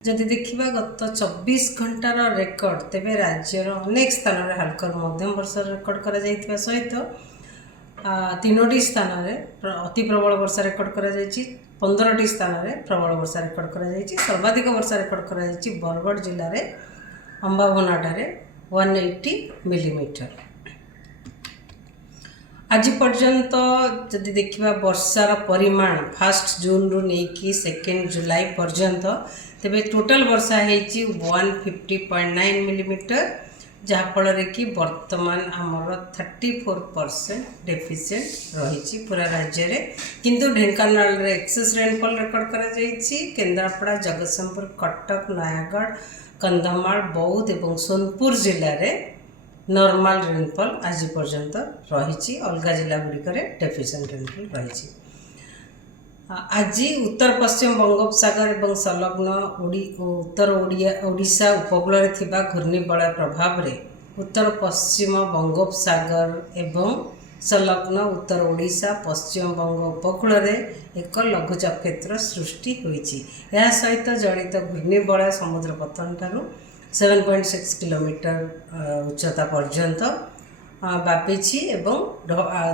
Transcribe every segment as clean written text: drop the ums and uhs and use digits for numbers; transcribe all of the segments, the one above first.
जदि देखा गत 24 घंटार रेकर्ड तेबे राज्यर अनेक स्थान में हालकर मध्यम वर्षा रेकर्ड कर सहित 3टी स्थान में अति प्रबल वर्षा रेकर्ड कर 15टी स्थान में प्रबल वर्षा रेकर्ड कर सर्वाधिक वर्षा रेकर्ड कर बरगढ़ जिले में अंबाभनाठारे 180 मिलीमीटर। आज पर्यंत जदि देखा वर्षार परिमाण 1 जून रु नहीं 2 जुलाई पर्यंत तेबे टोटल वर्षा है 150.9 मिलीमीटर, जहाँफल कि वर्तमान आमर 34% डेफिसिएंट रही पूरा राज्य में। किंतु ढेंकानाल एक्सेस रेनफॉल रेकर्ड कर केन्द्रापड़ा, जगतसिंहपुर, कटक, नयागढ़, कंधमाल, बौद्ध और सोनपुर जिले में नॉर्मल रेनफॉल आज पर्यंत रही। अलग जिला गुड़िक डेफिसिएंट रेनफॉल रही। आज उत्तर पश्चिम बंगोपसागर और संलग्न उत्तर ओडिशा उपकूल घूर्णिबलय प्रभाव रे उत्तर पश्चिम बंगोपसागर एवं संलग्न उत्तर ओडिशा पश्चिम बंग उपकूल एक लघुचाप क्षेत्र सृष्टि होइछि। यह सहित जड़ित घूर्णिबलय समुद्र पतन ठारू 7.6 किलोमीटर उच्चता पर्यंत व्यापी एवं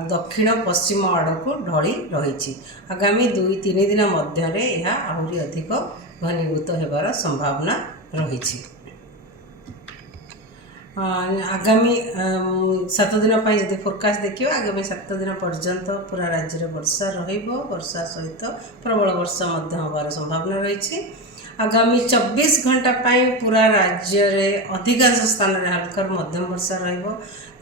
दक्षिण पश्चिम आड़ को ढली रही। आगामी 2-3 दिन मध्य यह आहरी अधिक घनीभूत होबार संभावना रही। आगामी 7 दिन जब फोरकास्ट देखिए आगामी 7 दिन पर्यंत पूरा राज्य में वर्षा वर्षा सहित प्रबल वर्षा होबार संभावना रही। आगामी 24 घंटा पूरा राज्य में अधिकांश स्थान में हल्कर मध्यम वर्षा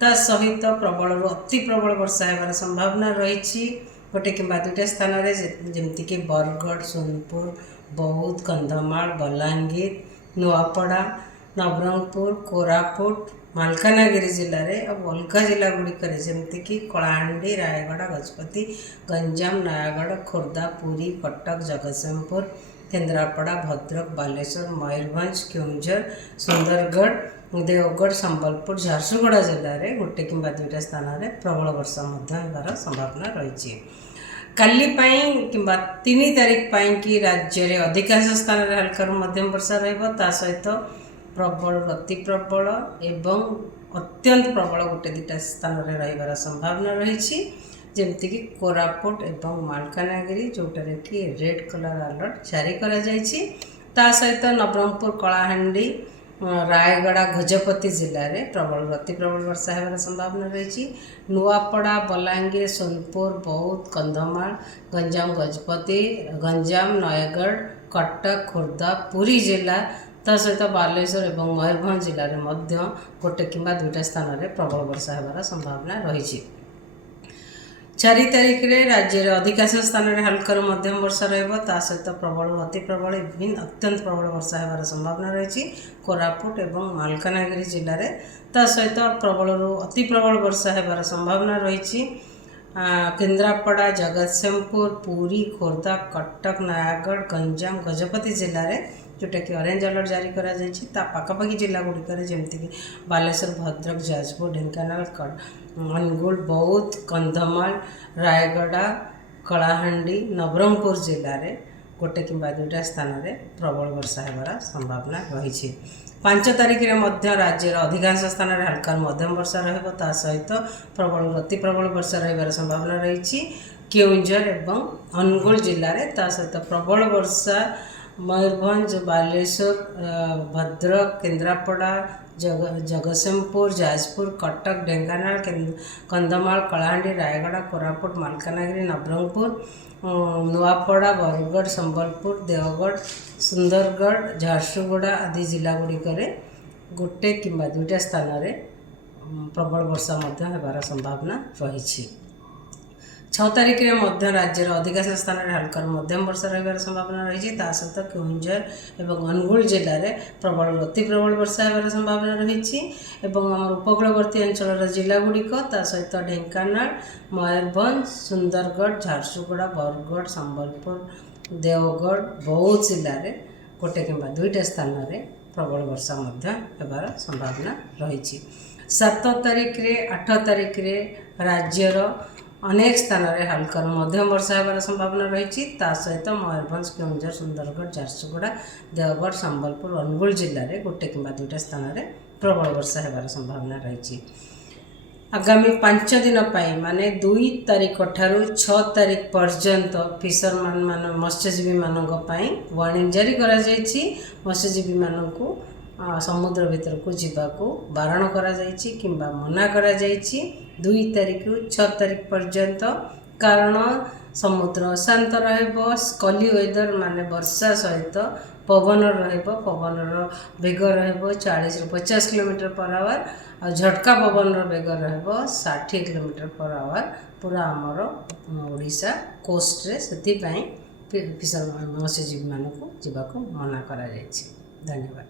ता सहित प्रबल अति प्रबल वर्षा होबार संभावना रही। गोटे कि 2टा स्थान में जमीक बरगढ़, सोनपुर, बौद्ध, कंधमाल, बलांगीर, नुआपड़ा, नवरंगपुर, कोरापुट, मालकानगिरी जिले में और अलग जिला गुड़िक जमीक कलाहांडी, रायगढ़, गजपति, गंजाम, नयागढ़, खोर्धा, पुरी, कटक, जगतसिंहपुर, केन्द्रापड़ा, भद्रक, बालेश्वर, मयूरभंज, केउंझर, सुंदरगढ़, देवगढ़, संबलपुर, झारसुगुड़ा जिले में गोटे कि 2टा स्थान में प्रबल वर्षा होबार संभावना रही। काली कि 3 तारीख कि राज्य में अधिकांश स्थान में हल्का मध्यम वर्षा ता सहित प्रबल अति प्रबल एवं अत्यंत प्रबल गोटे 2टा स्थान में रही संभावना रही। जमीक कोरापुट एवं मालकानगिरी जोटारे कि रेड कलर अलर्ट जारी करा ता सहित नवरंगपुर, कलाहांडी, रायगढ़, गजपति जिले में प्रबल अति प्रबल वर्षा होबार संभावना रही। नुआपड़ा, बलांगीर, सोनपुर, बौद्ध, कंधमाल, गंजाम, गजपति, गंजाम, नयागढ़, कटक, खोर्धा, पुरी जिला ता सहित बालेश्वर और मयूरभंज जिले में गोटे कि 2टा स्थान में प्रबल वर्षा होबार संभावना रही। 4 तारीख में राज्य में अधिकांश स्थान में हल्का मध्यम वर्षा ता सहित प्रबल अति प्रबल अत्यंत प्रबल वर्षा होबार संभावना रही। कोरापुट और मालकानगिरी जिले में ता सहित प्रबल अति प्रबल वर्षा होबार संभावना रही। केन्द्रापड़ा, जगतसिंहपुर, पुरी, खोर्धा, कटक, नयागढ़, गंजाम, गजपति जिले में जोटा कि ऑरेंज अलर्ट जारी करा पाखापाखि जिला गुड़िक जमीक बालेश्वर, भद्रक, जाजपुर, ढेंकानाल, अनुगुल, बौद्ध, कंधमाल, रायगढ़, कलाहांडी, नवरंगपुर जिले में गोटे कि 2टा स्थान में प्रबल वर्षा होबार संभावना रही। 5 तारीख में राज्य अधिकांश स्थान में हल्का मध्यम वर्षा ता सहित प्रबल अति प्रबल वर्षा रही संभावना रही। केउंझर और अनुगुल जिले में ता सहित प्रबल वर्षा मयूरभंज, बालेश्वर, भद्रक, केन्द्रापड़ा, जगतसिंहपुर, जाजपुर, कटक, ढेंकानाल, कंधमाल, कलाहांडी, रायगढ़, कोरापुट, मालकानगिरी, नवरंगपुर, नुआपड़ा, बरगढ़, संबलपुर, देवगढ़, सुंदरगढ़, झारसुगुड़ा आदि जिला गुड़िक गोटे कि 2टा स्थान में प्रबल वर्षा होबार संभावना रही। 6 तारीख में राज्य अधिकांश स्थान में हल्का मध्यम वर्षा रही संभावना रही। सहित केउंझर और अनुगुल जिले में प्रबल अति प्रबल वर्षा होबार संभावना रही। आम उपकूलवर्ती अंचल जिला गुड़िक सहित ढेंकानाल, मयूरभंज, सुंदरगढ़, झारसुगुड़ा, बरगढ़, संबलपुर, देवगढ़, बौद्ध जिले में गोटे कि 2टा स्थान में प्रबल वर्षा होबार संभावना रही। 7 तारीख 8 तारीख राज्यर ଅନେକ ସ୍ଥାନରେ ହାଲକାରୁ ମଧ୍ୟମ ବର୍ଷା ହେବାର ସମ୍ଭାବନା ରହିଛି। ତା ସହିତ ମୟୂରଭଞ୍ଜ, କେଉଁଝର, ସୁନ୍ଦରଗଡ଼, ଝାରସୁଗୁଡ଼ା, ଦେଓଗଡ଼, ସମ୍ବଲପୁର, ଅନୁଗୁଳ ଜିଲ୍ଲାରେ ଗୋଟେ କିମ୍ବା ଦୁଇଟା ସ୍ଥାନରେ ପ୍ରବଳ ବର୍ଷା ହେବାର ସମ୍ଭାବନା ରହିଛି। ଆଗାମୀ 5 ଦିନ ପାଇଁ ମାନେ 2 ତାରିଖ ଠାରୁ 6 ତାରିଖ ପର୍ଯ୍ୟନ୍ତ ଫିସରମ୍ୟାନ୍ ମତ୍ସ୍ୟଜୀବୀମାନଙ୍କ ପାଇଁ ୱାର୍ଣ୍ଣିଂ ଜାରି କରାଯାଇଛି। ମତ୍ସ୍ୟଜୀବୀମାନଙ୍କୁ ସମୁଦ୍ର ଭିତରକୁ ଯିବାକୁ ବାରଣ କରାଯାଇଛି କିମ୍ବା ମନା କରାଯାଇଛି 2 ତାରିଖରୁ 6 ତାରିଖ ପର୍ଯ୍ୟନ୍ତ। କାରଣ ସମୁଦ୍ର ଅଶାନ୍ତ ରହିବ, ସ୍କଲି ୱେଦର ମାନେ ବର୍ଷା ସହିତ ପବନ ରହିବ। ପବନର ବେଗ ରହିବ 40ରୁ 50 କିଲୋମିଟର ପର ଆୱାର, ଆଉ ଝଟକା ପବନର ବେଗ ରହିବ 60 କିଲୋମିଟର ପର ଆୱାର ପୁରା ଆମର ଓଡ଼ିଶା କୋଷ୍ଟରେ। ସେଥିପାଇଁ ମତ୍ସ୍ୟଜୀବୀମାନଙ୍କୁ ଯିବାକୁ ମନା କରାଯାଇଛି। ଧନ୍ୟବାଦ।